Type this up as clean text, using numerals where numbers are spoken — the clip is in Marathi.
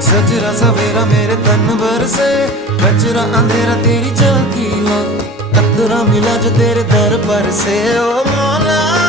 सजरा सवेरा मेरे तन बरसे, कचरा अंधेरा तेरी झांकी ला, कतरा मिला जो तेरे दर पर से। ओ मौला